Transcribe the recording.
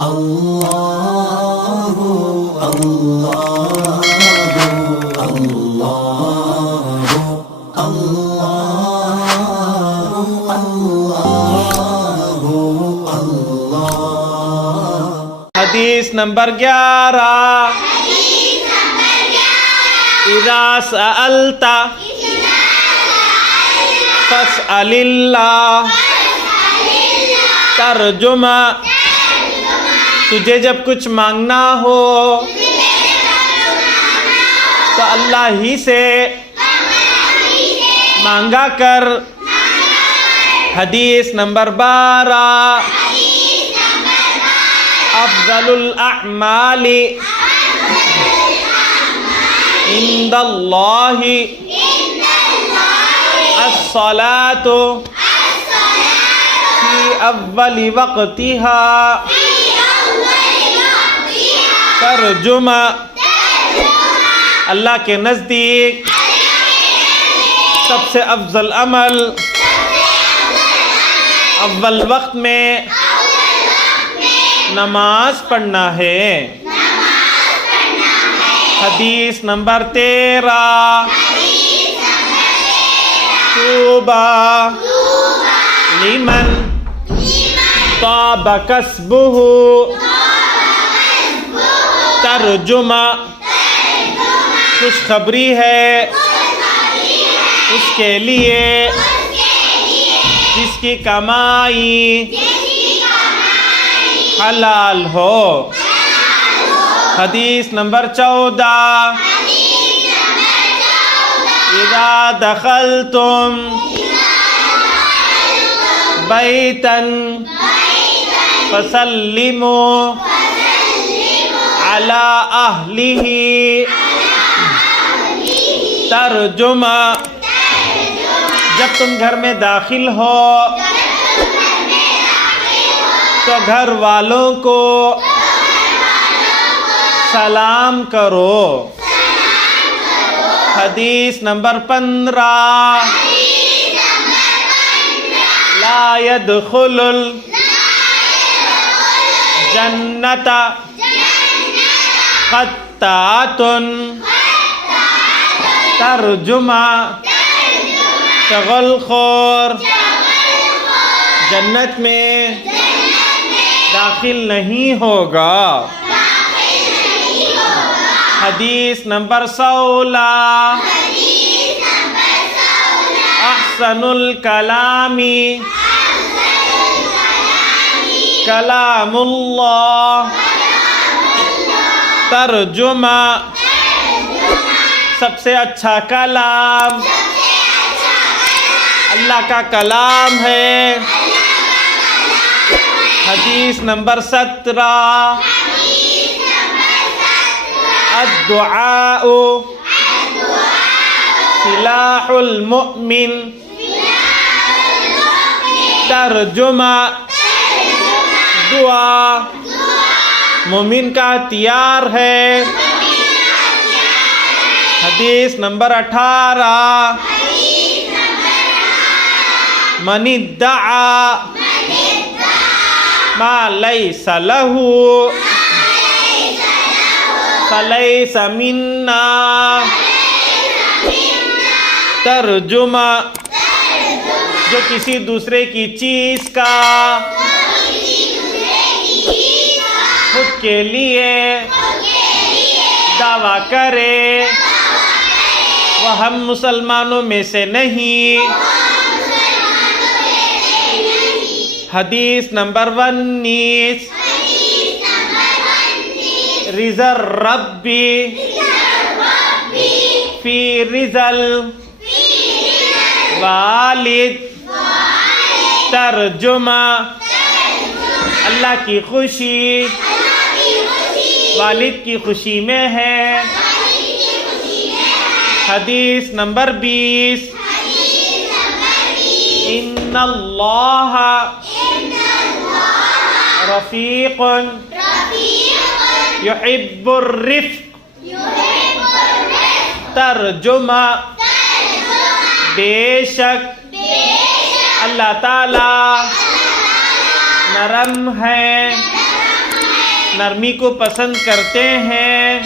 اللہ اللہ اللہ اللہ۔ حدیث نمبر 11، اذا سألت فاسأل اللہ۔ ترجمہ: تجھے جب کچھ مانگنا ہو تو اللہ ہی سے مانگا کر۔ حدیث نمبر 12، افضل الاعمال عند اللہ الصلاۃ فی اول وقتها۔ ترجمہ: اللہ کے نزدیک سب سے افضل عمل اول وقت میں نماز پڑھنا ہے۔ حدیث نمبر 13، طوبی لمن طاب کسبہ۔ ترجمہ: خوشخبری ہے اس کے لیے جس کی کمائی حلال ہو۔ حدیث نمبر 14، اذا دخلتم بیتا فسلموا علی اہلہ۔ ترجمہ: جب تم گھر میں داخل ہو تو گھر والوں کو سلام کرو۔ حدیث نمبر 15، لا يدخل الجنۃ قطاۃ۔ ترجمہ: چغل خور جنت میں داخل نہیں ہوگا۔ حدیث نمبر 16، احسن الکلام کلام اللہ۔ ترجمہ: سب سے اچھا کلام اللہ کا کلام ہے۔ حدیث نمبر 17، الدعاء سلاح المؤمن۔ ترجمہ: دعا مومن کا ہتھیار ہے۔ حدیث نمبر 18، من ادعا ما لیس لہ فلیس منا۔ ترجمہ: جو کسی دوسرے کی چیز کا خود کے لیے دعویٰ کرے وہ ہم مسلمانوں میں سے نہیں۔ حدیث نمبر 19، رضا الرب فی رضا الوالد۔ ترجمہ: اللہ کی خوشی والد کی خوشی میں ہے۔ حدیث نمبر 20، ان اللہ رفیق یحب الرفق۔ ترجمہ: بے شک اللہ تعالی نرم ہے نرمی کو پسند کرتے ہیں